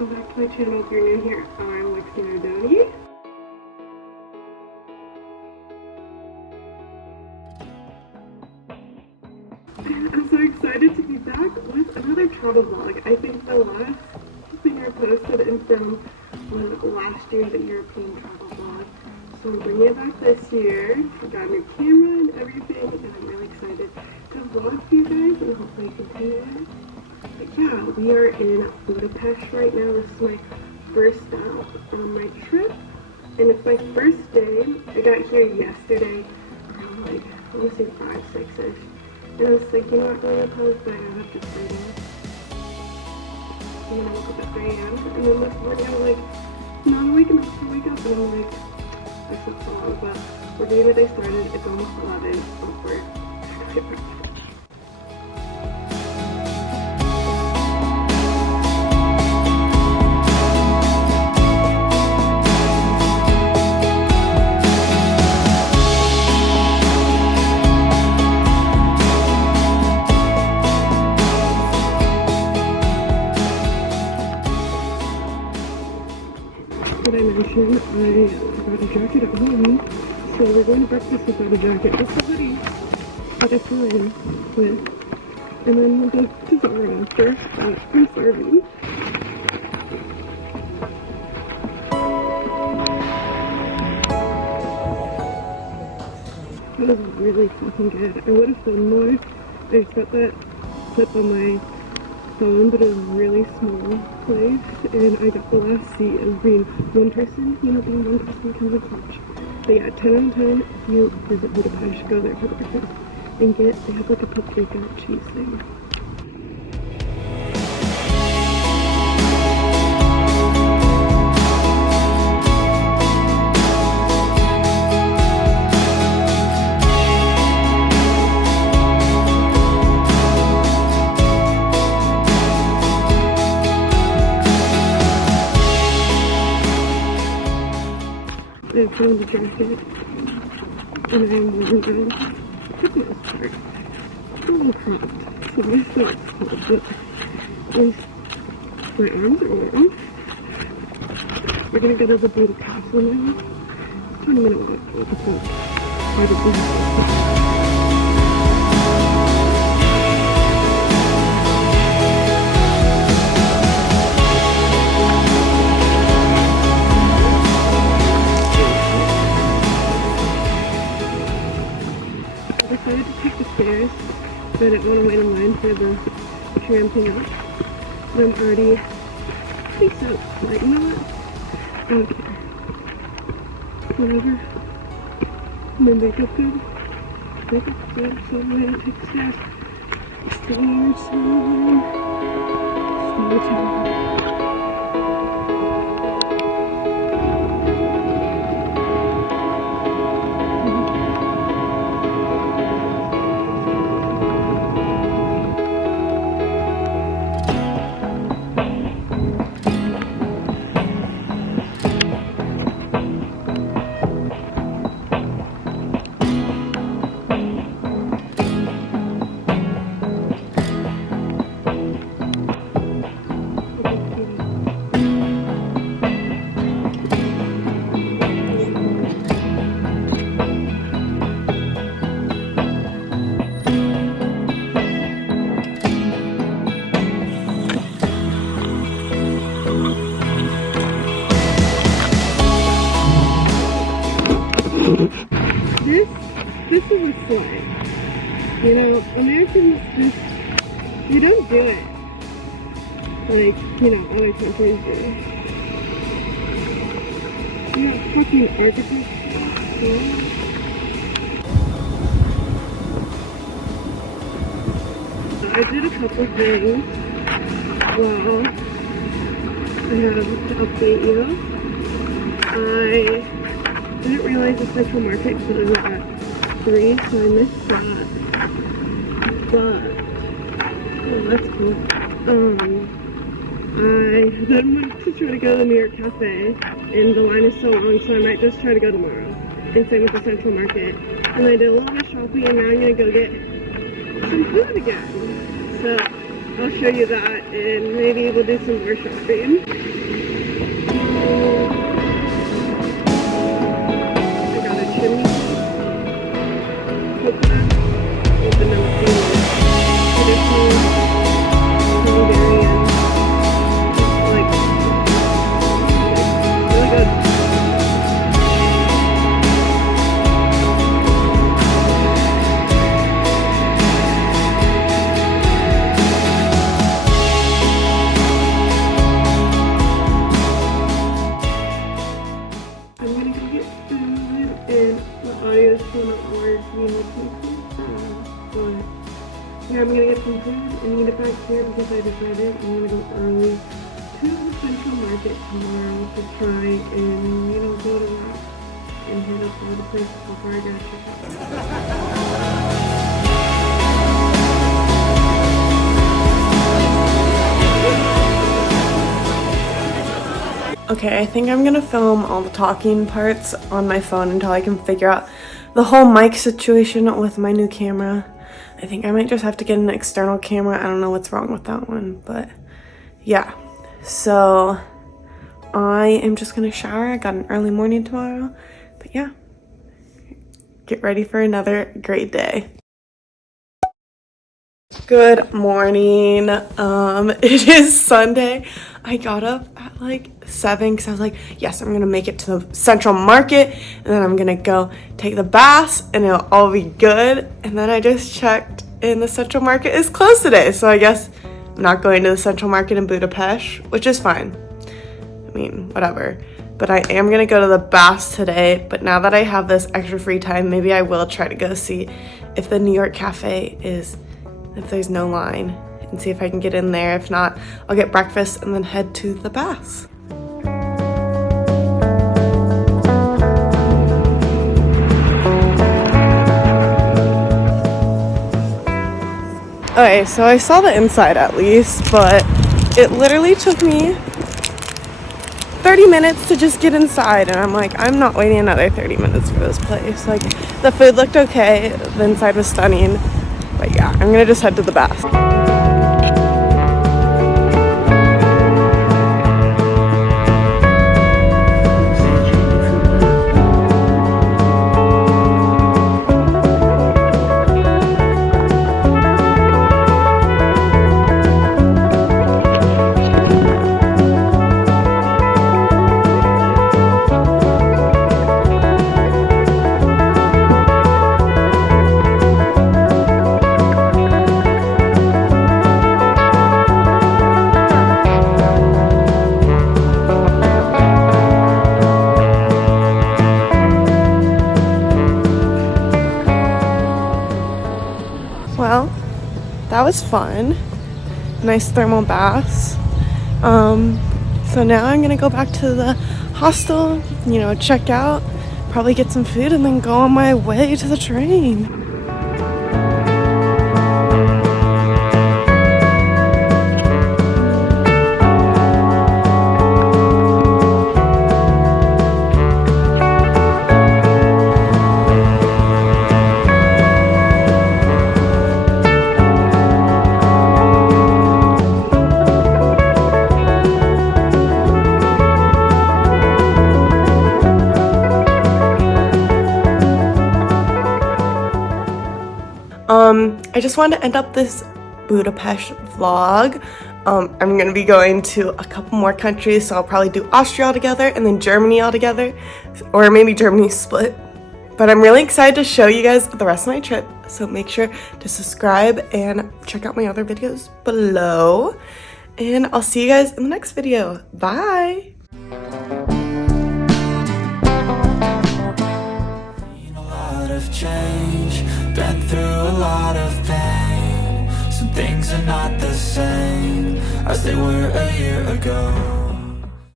welcome back to my channel. If you're new here, I'm Lexi Nardoni. I'm so excited to be back with another travel vlog. I think the last thing I posted and filmed was last year, the European travel vlog. So I'm bringing it back this year. I got a new camera and everything, and I'm really excited to vlog for you guys and hopefully continue it. But yeah, we are in Budapest right now. This is my first stop on my trip, and it's my first day. I got here yesterday around like, I want to say 5, 6-ish. And I was thinking about going to college, but I have to stay there. And then I woke up at 3 a.m. And then this morning I was like, not awake enough to wake up. And I'm like, I slept so long, but we're getting the day started. It's almost 11. So we're gonna get back. I mentioned I got a jacket at home, so we're going to breakfast without a jacket. Just a hoodie that I flew in with, and then we'll go to Zara after, but I'm starving. That was really fucking good. I would have filmed more. I just got that clip on my phone, but it was a really small place, and I got the last seat of being one person. You know, being one person comes with much. But yeah, 10 out of 10, if you visit Budapest, go there for breakfast and they have like a paprika cheese thing. I found a jacket, and I'm wearing it for the most part. It's a little cropped, so I still it's cold, but at least my arms are warm. We're gonna go to the Buda Castle now. It's a 20-minute walk with the boat. I decided to take the stairs, but I didn't want to wait in line for the tram thing up. But I'm already pretty soaked. Like, you know what? I don't care. Whatever. My makeup good. Makeup's good, so I'm going to take the stairs. Stairs. This is a slay. You know, Americans just, we don't do it like, you know, other countries do. You know, fucking architecture. I did a couple things. Well, I have to update you. I didn't realize the Central Market closed at 3, so I missed that. But, oh, that's cool. I then went to try to go to the New York Cafe, and the line is so long, so I might just try to go tomorrow. And same with the Central Market. And I did a little bit of shopping, and now I'm gonna go get some food again. So, I'll show you that, and maybe we'll do some more shopping. I got a chimney, coconut, with the milk traditional Hungarian, like, really good. Yeah, I'm gonna get some food and eat it back here because I decided I'm gonna go early to the Central Market tomorrow to try and, go to that and hit up all the places before I go check out. Okay, I think I'm gonna film all the talking parts on my phone until I can figure out the whole mic situation with my new camera. I think I might just have to get an external camera. I don't know what's wrong with that one, but yeah. So I am just gonna shower. I got an early morning tomorrow, but yeah, get ready for another great day. Good morning. It is Sunday. I got up at like 7 because I was like, yes, I'm gonna make it to the Central Market and then I'm gonna go take the baths and it'll all be good. And then I just checked and the Central Market is closed today, so I guess I'm not going to the Central Market in Budapest, which is fine. I mean, whatever. But I am gonna go to the baths today. But now that I have this extra free time, maybe I will try to go see if the New York Cafe is, if there's no line, and see if I can get in there. If not, I'll get breakfast and then head to the baths. Okay, so I saw the inside at least, but it literally took me 30 minutes to just get inside, and I'm like, I'm not waiting another 30 minutes for this place. Like, the food looked okay, the inside was stunning, but yeah, I'm gonna just head to the bath. Well, that was fun. Nice thermal baths. So now I'm gonna go back to the hostel, check out, probably get some food, and then go on my way to the train. I just wanted to end up this Budapest vlog. I'm going to be going to a couple more countries, so I'll probably do Austria all together and then Germany all together, or maybe Germany split. But I'm really excited to show you guys the rest of my trip, so make sure to subscribe and check out my other videos below. And I'll see you guys in the next video. Bye! Change, been through a lot of pain. Some things are not the same as they were a year ago.